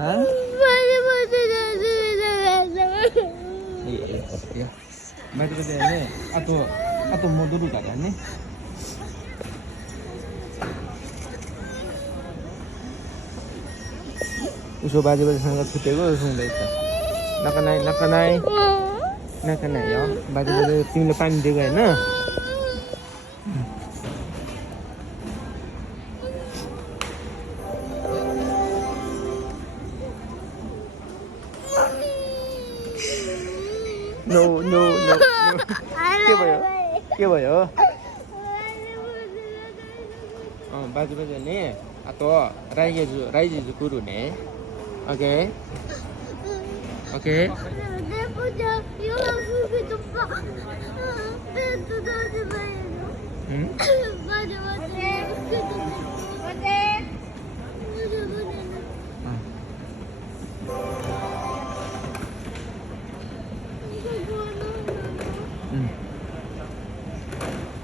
Ha?いやバイトでねあと戻るからね嘘バジバジさんが作ってる嘘だよ泣かないよバジバジतिमीले पानी दिएको हैन नो के भयो बाजु बाजु ने आतो राइजेजु कुरु ने ओके